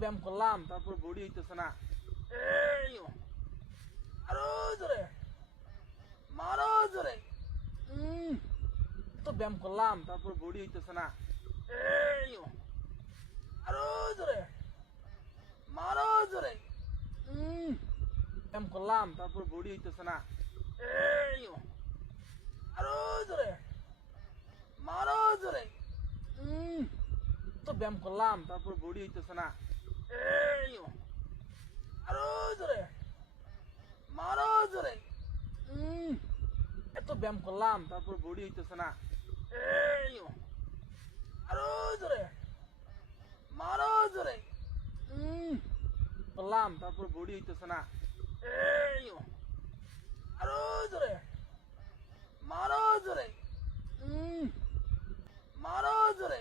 ব্যায়াম করলাম তারপর বডি হইতেছে না। এই আরো জোরে মারো জোরে। তো ব্যায়াম করলাম তারপর বডি হইতেছে না। এই আরো জোরে মারো জোরে। ব্যায়াম করলাম তারপর বডি হইতেছে না। এই আরো জোরে মারো জোরে। তো ব্যায়াম করলাম তারপর বডি হইতেছে না। এই আরো জোরে মারো জোরে। এত ব্যায়াম করলাম তারপর বডি হইতেছে না। এই আরো জোরে মারো জোরে। করলাম তারপর বডি হইতেছে না। এই আরো জোরে মারো জোরে। মারো জোরে।